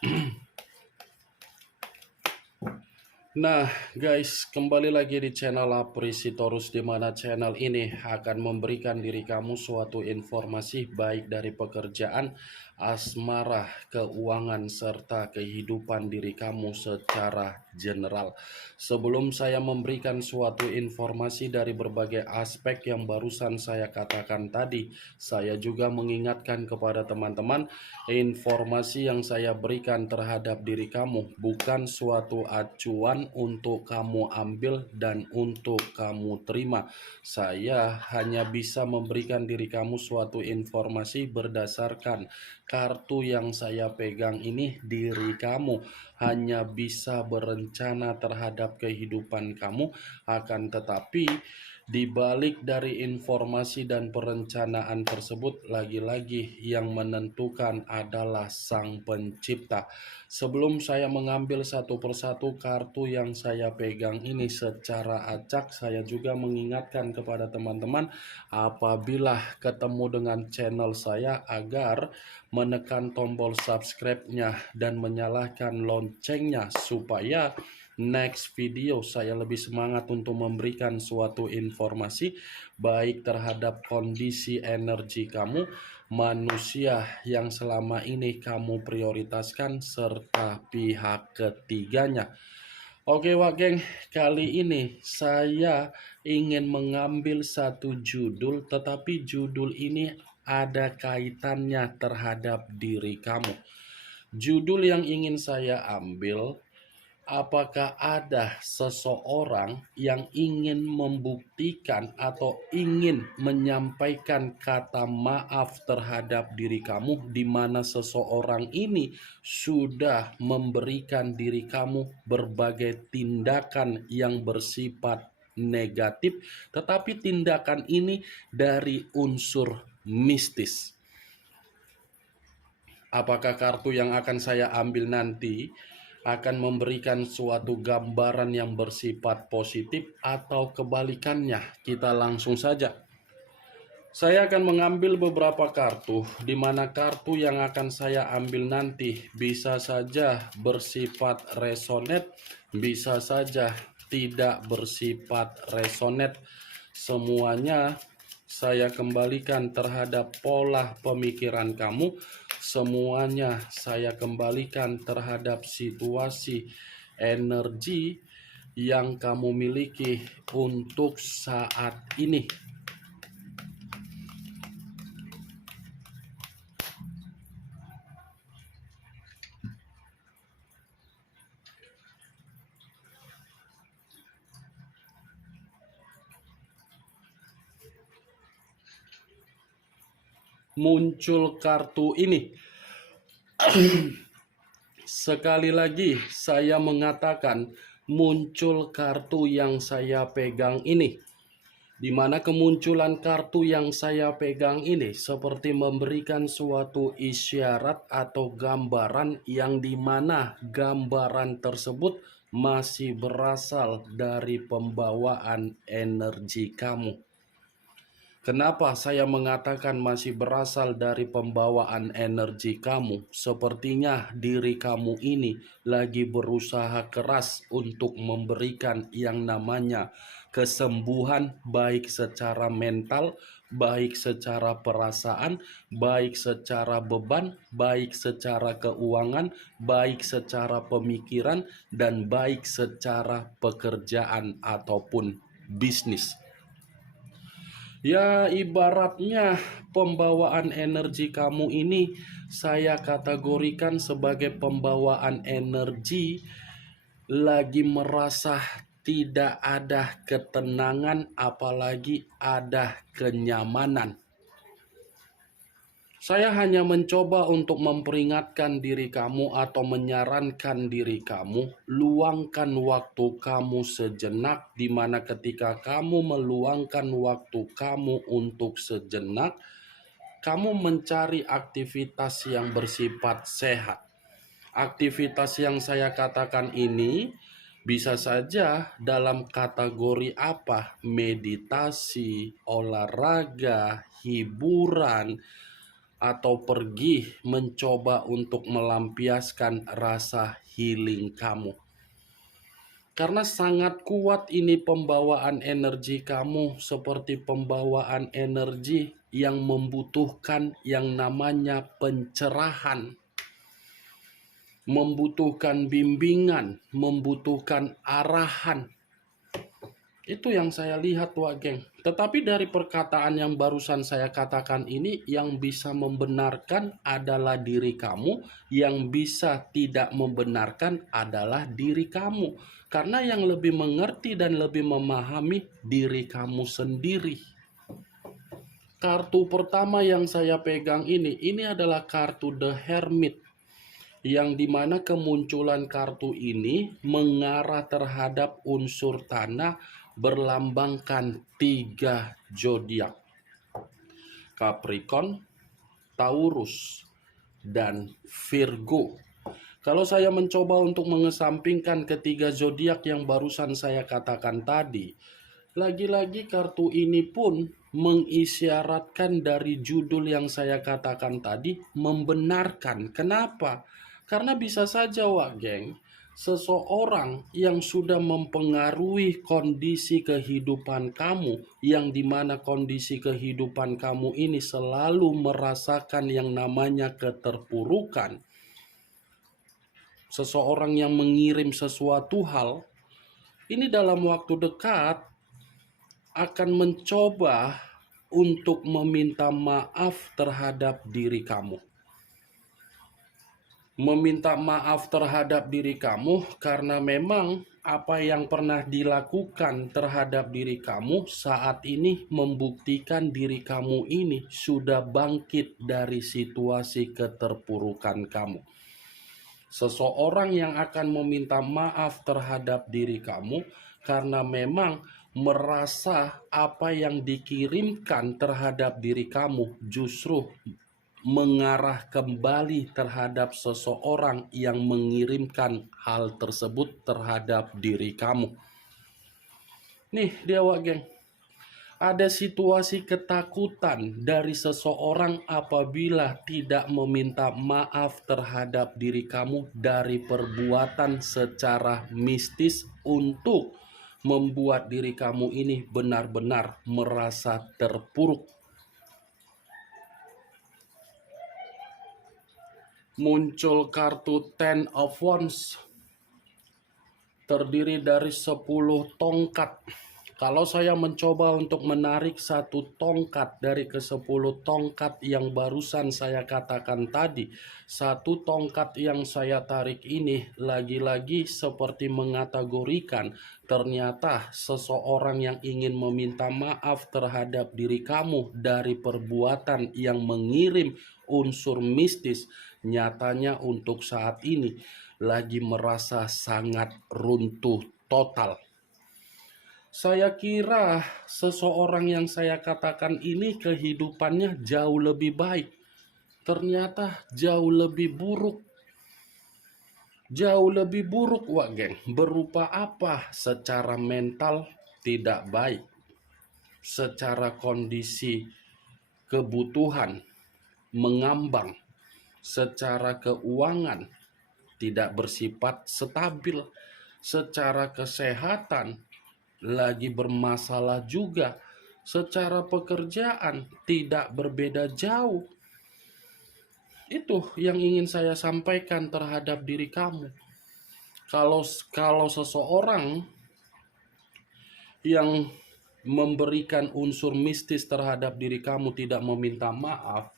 Nah guys, kembali lagi di channel Apresitorus, di mana channel ini akan memberikan diri kamu suatu informasi baik dari pekerjaan, asmara, keuangan, serta kehidupan diri kamu secara general. Sebelum saya memberikan suatu informasi dari berbagai aspek yang barusan saya katakan tadi, saya juga mengingatkan kepada teman-teman, informasi yang saya berikan terhadap diri kamu bukan suatu acuan untuk kamu ambil dan untuk kamu terima. Saya hanya bisa memberikan diri kamu suatu informasi berdasarkan kartu yang saya pegang ini. Diri kamu hanya bisa berencana terhadap kehidupan kamu, akan tetapi di balik dari informasi dan perencanaan tersebut, lagi-lagi yang menentukan adalah Sang Pencipta. Sebelum saya mengambil satu persatu kartu yang saya pegang ini secara acak, saya juga mengingatkan kepada teman-teman apabila ketemu dengan channel saya agar menekan tombol subscribe-nya dan menyalakan loncengnya supaya next video saya lebih semangat untuk memberikan suatu informasi baik terhadap kondisi energi kamu, manusia yang selama ini kamu prioritaskan, serta pihak ketiganya. Oke Wak Geng, kali ini saya ingin mengambil satu judul, tetapi judul ini ada kaitannya terhadap diri kamu. Judul yang ingin saya ambil, apakah ada seseorang yang ingin membuktikan atau ingin menyampaikan kata maaf terhadap diri kamu, di mana seseorang ini sudah memberikan diri kamu berbagai tindakan yang bersifat negatif, tetapi tindakan ini dari unsur mistis. Apakah kartu yang akan saya ambil nanti akan memberikan suatu gambaran yang bersifat positif atau kebalikannya? Kita langsung saja. Saya akan mengambil beberapa kartu, di mana kartu yang akan saya ambil nanti bisa saja bersifat resonate, bisa saja tidak bersifat resonate. Semuanya saya kembalikan terhadap pola pemikiran kamu. Semuanya saya kembalikan terhadap situasi energi yang kamu miliki untuk saat ini. Muncul kartu ini. Sekali lagi saya mengatakan, muncul kartu yang saya pegang ini, di mana kemunculan kartu yang saya pegang ini seperti memberikan suatu isyarat atau gambaran, yang dimana gambaran tersebut masih berasal dari pembawaan energi kamu. Kenapa saya mengatakan masih berasal dari pembawaan energi kamu? Sepertinya diri kamu ini lagi berusaha keras untuk memberikan yang namanya kesembuhan, baik secara mental, baik secara perasaan, baik secara beban, baik secara keuangan, baik secara pemikiran, dan baik secara pekerjaan ataupun bisnis. Ya, ibaratnya pembawaan energi kamu ini saya kategorikan sebagai pembawaan energi lagi merasa tidak ada ketenangan, apalagi ada kenyamanan. Saya hanya mencoba untuk memperingatkan diri kamu atau menyarankan diri kamu, luangkan waktu kamu sejenak, di mana ketika kamu meluangkan waktu kamu untuk sejenak, kamu mencari aktivitas yang bersifat sehat. Aktivitas yang saya katakan ini bisa saja dalam kategori apa? Meditasi, olahraga, hiburan, atau pergi mencoba untuk melampiaskan rasa healing kamu. Karena sangat kuat ini pembawaan energi kamu, seperti pembawaan energi yang membutuhkan yang namanya pencerahan, membutuhkan bimbingan, membutuhkan arahan. Itu yang saya lihat, Wak Geng. Tetapi dari perkataan yang barusan saya katakan ini, yang bisa membenarkan adalah diri kamu, yang bisa tidak membenarkan adalah diri kamu. Karena yang lebih mengerti dan lebih memahami diri kamu sendiri. Kartu pertama yang saya pegang ini adalah kartu The Hermit, yang dimana kemunculan kartu ini mengarah terhadap unsur tanah, berlambangkan 3 zodiak: Capricorn, Taurus, dan Virgo. Kalau saya mencoba untuk mengesampingkan ketiga zodiak yang barusan saya katakan tadi, lagi-lagi kartu ini pun mengisyaratkan dari judul yang saya katakan tadi, membenarkan. Kenapa? Karena bisa saja, Wak Geng, seseorang yang sudah mempengaruhi kondisi kehidupan kamu, yang dimana kondisi kehidupan kamu ini selalu merasakan yang namanya keterpurukan. Seseorang yang mengirim sesuatu hal, ini dalam waktu dekat akan mencoba untuk meminta maaf terhadap diri kamu. Meminta maaf terhadap diri kamu karena memang apa yang pernah dilakukan terhadap diri kamu saat ini membuktikan diri kamu ini sudah bangkit dari situasi keterpurukan kamu. Seseorang yang akan meminta maaf terhadap diri kamu karena memang merasa apa yang dikirimkan terhadap diri kamu justru mengarah kembali terhadap seseorang yang mengirimkan hal tersebut terhadap diri kamu. Nih dia, Wak Geng. Ada situasi ketakutan dari seseorang apabila tidak meminta maaf terhadap diri kamu dari perbuatan secara mistis untuk membuat diri kamu ini benar-benar merasa terpuruk. Muncul kartu Ten of Wands, terdiri dari 10 tongkat. Kalau saya mencoba untuk menarik satu tongkat dari ke-10 tongkat yang barusan saya katakan tadi, satu tongkat yang saya tarik ini lagi-lagi seperti mengategorikan ternyata seseorang yang ingin meminta maaf terhadap diri kamu dari perbuatan yang mengirim unsur mistis, nyatanya untuk saat ini lagi merasa sangat runtuh total. Saya kira seseorang yang saya katakan ini kehidupannya jauh lebih baik. Ternyata jauh lebih buruk. Jauh lebih buruk, Wak Geng. Berupa apa? Secara mental tidak baik. Secara kondisi kebutuhan mengambang. Secara keuangan tidak bersifat stabil. Secara kesehatan lagi bermasalah juga. Secara pekerjaan tidak berbeda jauh. Itu yang ingin saya sampaikan terhadap diri kamu. Kalau seseorang yang memberikan unsur mistis terhadap diri kamu tidak meminta maaf,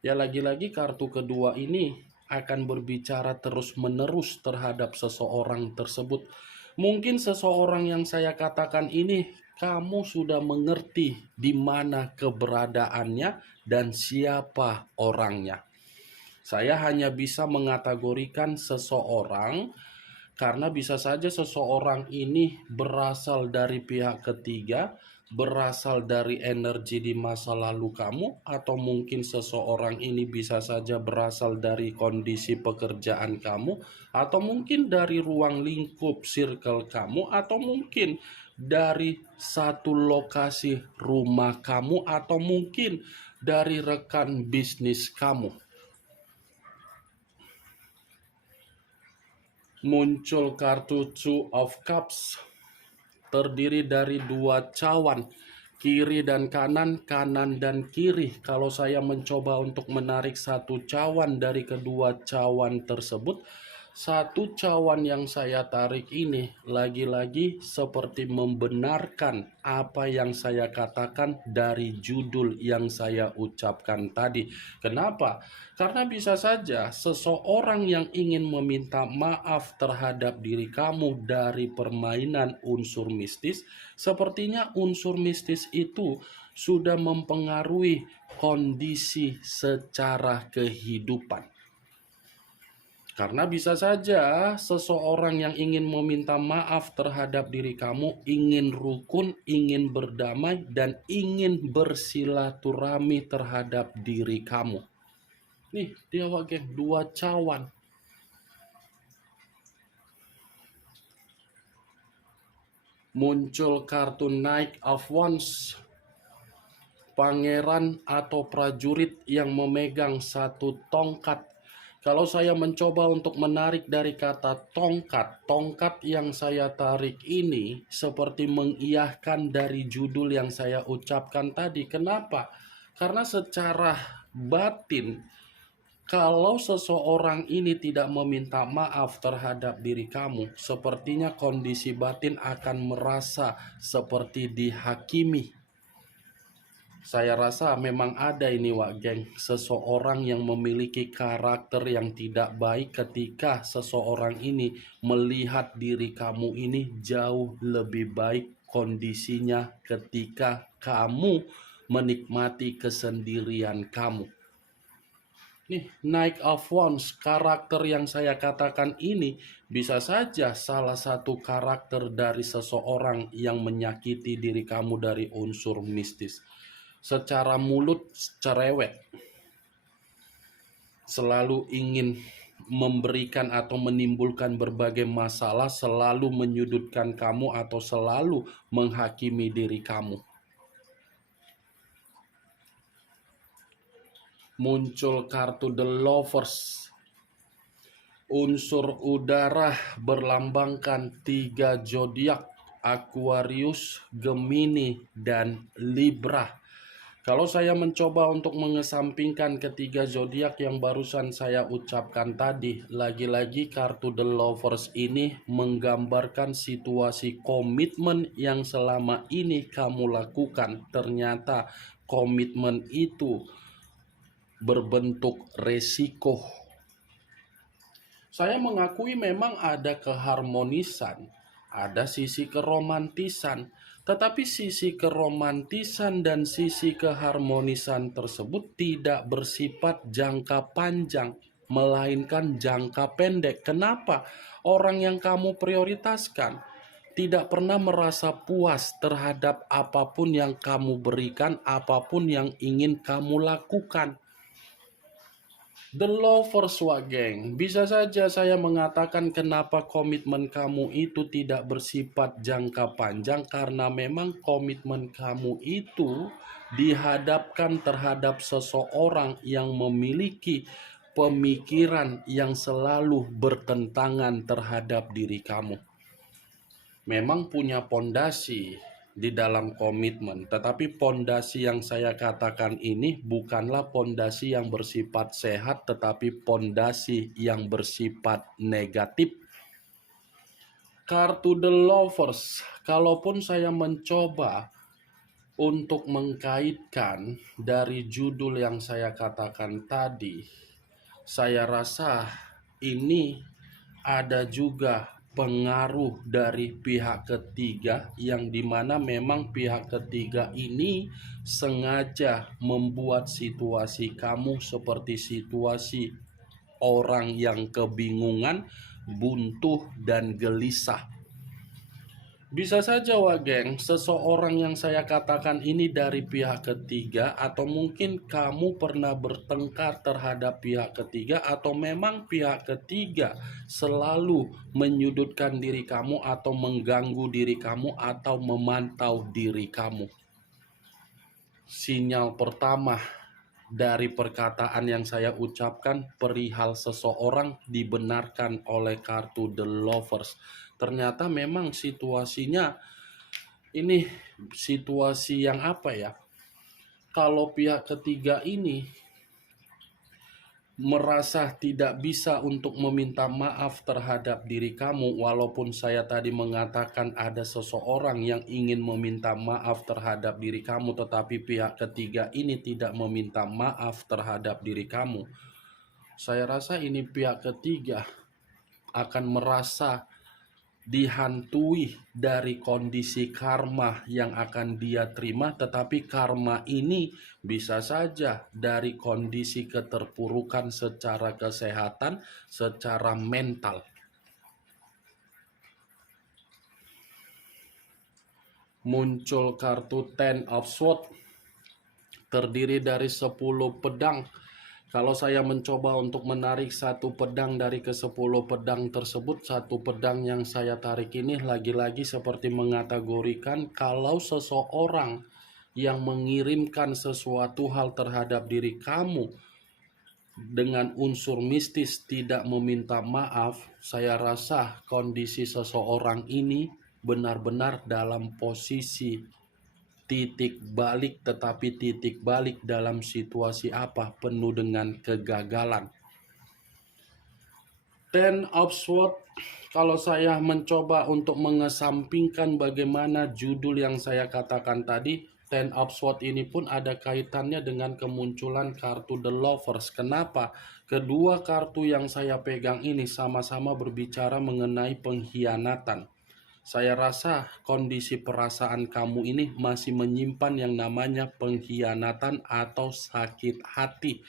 ya lagi-lagi kartu kedua ini akan berbicara terus-menerus terhadap seseorang tersebut. Mungkin seseorang yang saya katakan ini kamu sudah mengerti di mana keberadaannya dan siapa orangnya. Saya hanya bisa mengategorikan seseorang karena bisa saja seseorang ini berasal dari pihak ketiga, berasal dari energi di masa lalu kamu, atau mungkin seseorang ini bisa saja berasal dari kondisi pekerjaan kamu, atau mungkin dari ruang lingkup circle kamu, atau mungkin dari satu lokasi rumah kamu, atau mungkin dari rekan bisnis kamu. Muncul kartu Two of Cups, terdiri dari dua cawan, kiri dan kanan, kanan dan kiri. Kalau saya mencoba untuk menarik satu cawan dari kedua cawan tersebut, satu cawan yang saya tarik ini lagi-lagi seperti membenarkan apa yang saya katakan dari judul yang saya ucapkan tadi. Kenapa? Karena bisa saja seseorang yang ingin meminta maaf terhadap diri kamu dari permainan unsur mistis, sepertinya unsur mistis itu sudah mempengaruhi kondisi secara kehidupan. Karena bisa saja seseorang yang ingin meminta maaf terhadap diri kamu, ingin rukun, ingin berdamai, dan ingin bersilaturahmi terhadap diri kamu. Nih, dia pakai dua cawan. Muncul kartu Knight of Wands. Pangeran atau prajurit yang memegang satu tongkat. Kalau saya mencoba untuk menarik dari kata tongkat, tongkat yang saya tarik ini seperti mengiyahkan dari judul yang saya ucapkan tadi. Kenapa? Karena secara batin, kalau seseorang ini tidak meminta maaf terhadap diri kamu, sepertinya kondisi batin akan merasa seperti dihakimi. Saya rasa memang ada ini Wak Geng, seseorang yang memiliki karakter yang tidak baik ketika seseorang ini melihat diri kamu ini jauh lebih baik kondisinya ketika kamu menikmati kesendirian kamu. Nih, Knight of Wands, karakter yang saya katakan ini bisa saja salah satu karakter dari seseorang yang menyakiti diri kamu dari unsur mistis. Secara mulut cerewet, selalu ingin memberikan atau menimbulkan berbagai masalah, selalu menyudutkan kamu atau selalu menghakimi diri kamu. Muncul kartu The Lovers. Unsur udara berlambangkan 3 zodiak, Aquarius, Gemini, dan Libra. Kalau saya mencoba untuk mengesampingkan ketiga zodiak yang barusan saya ucapkan tadi, lagi-lagi kartu The Lovers ini menggambarkan situasi komitmen yang selama ini kamu lakukan. Ternyata komitmen itu berbentuk resiko. Saya mengakui memang ada keharmonisan, ada sisi keromantisan, tetapi sisi keromantisan dan sisi keharmonisan tersebut tidak bersifat jangka panjang, melainkan jangka pendek. Kenapa? Orang yang kamu prioritaskan tidak pernah merasa puas terhadap apapun yang kamu berikan, apapun yang ingin kamu lakukan. The Lovers Wak Geng, bisa saja saya mengatakan kenapa komitmen kamu itu tidak bersifat jangka panjang, karena memang komitmen kamu itu dihadapkan terhadap seseorang yang memiliki pemikiran yang selalu bertentangan terhadap diri kamu. Memang punya pondasi di dalam komitmen, tetapi pondasi yang saya katakan ini bukanlah pondasi yang bersifat sehat, tetapi pondasi yang bersifat negatif. Kartu The Lovers, kalaupun saya mencoba untuk mengkaitkan dari judul yang saya katakan tadi, saya rasa ini ada juga pengaruh dari pihak ketiga, yang dimana memang pihak ketiga ini sengaja membuat situasi kamu seperti situasi orang yang kebingungan, buntu, dan gelisah. Bisa saja Wak Geng, seseorang yang saya katakan ini dari pihak ketiga, atau mungkin kamu pernah bertengkar terhadap pihak ketiga, atau memang pihak ketiga selalu menyudutkan diri kamu atau mengganggu diri kamu atau memantau diri kamu. Sinyal pertama dari perkataan yang saya ucapkan perihal seseorang dibenarkan oleh kartu The Lovers. Ternyata memang situasinya ini situasi yang apa ya? Kalau pihak ketiga ini merasa tidak bisa untuk meminta maaf terhadap diri kamu, walaupun saya tadi mengatakan ada seseorang yang ingin meminta maaf terhadap diri kamu, tetapi pihak ketiga ini tidak meminta maaf terhadap diri kamu. Saya rasa ini pihak ketiga akan merasa dihantui dari kondisi karma yang akan dia terima, tetapi karma ini bisa saja dari kondisi keterpurukan secara kesehatan, secara mental. Muncul kartu Ten of Swords, terdiri dari 10 pedang. Kalau saya mencoba untuk menarik satu pedang dari ke-10 pedang tersebut, satu pedang yang saya tarik ini lagi-lagi seperti mengategorikan kalau seseorang yang mengirimkan sesuatu hal terhadap diri kamu dengan unsur mistis tidak meminta maaf, saya rasa kondisi seseorang ini benar-benar dalam posisi titik balik, tetapi titik balik dalam situasi apa? Penuh dengan kegagalan. Ten of Swords, kalau saya mencoba untuk mengesampingkan bagaimana judul yang saya katakan tadi, Ten of Swords ini pun ada kaitannya dengan kemunculan kartu The Lovers. Kenapa? Kedua kartu yang saya pegang ini sama-sama berbicara mengenai pengkhianatan. Saya rasa kondisi perasaan kamu ini masih menyimpan yang namanya pengkhianatan atau sakit hati.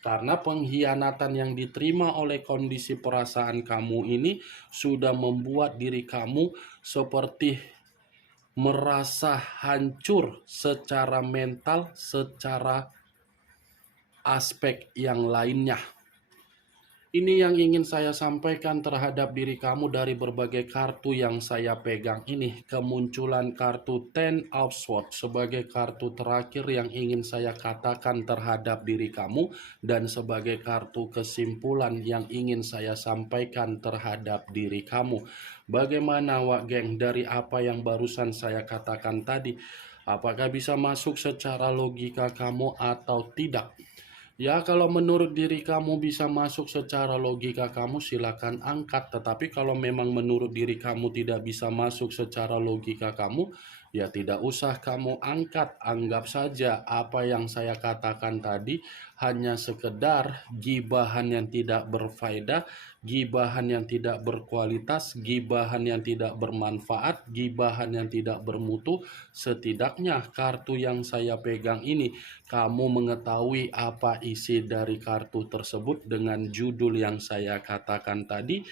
Karena pengkhianatan yang diterima oleh kondisi perasaan kamu ini sudah membuat diri kamu seperti merasa hancur secara mental, secara aspek yang lainnya. Ini yang ingin saya sampaikan terhadap diri kamu dari berbagai kartu yang saya pegang ini. Kemunculan kartu Ten of Swords sebagai kartu terakhir yang ingin saya katakan terhadap diri kamu, dan sebagai kartu kesimpulan yang ingin saya sampaikan terhadap diri kamu. Bagaimana Wak Geng dari apa yang barusan saya katakan tadi? Apakah bisa masuk secara logika kamu atau tidak? Ya, kalau menurut diri kamu bisa masuk secara logika kamu, silakan angkat. Tetapi kalau memang menurut diri kamu tidak bisa masuk secara logika kamu, ya tidak usah kamu angkat. Anggap saja apa yang saya katakan tadi hanya sekedar gibahan yang tidak berfaedah, gibahan yang tidak berkualitas, gibahan yang tidak bermanfaat, gibahan yang tidak bermutu. Setidaknya kartu yang saya pegang ini, kamu mengetahui apa isi dari kartu tersebut dengan judul yang saya katakan tadi,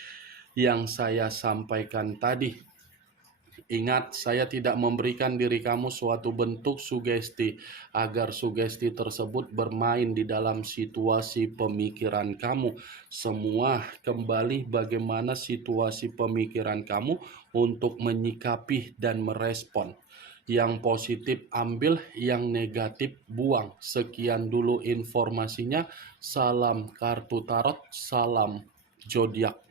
yang saya sampaikan tadi. Ingat, saya tidak memberikan diri kamu suatu bentuk sugesti agar sugesti tersebut bermain di dalam situasi pemikiran kamu. Semua kembali bagaimana situasi pemikiran kamu untuk menyikapi dan merespon. Yang positif ambil, yang negatif buang. Sekian dulu informasinya. Salam kartu tarot, salam zodiak.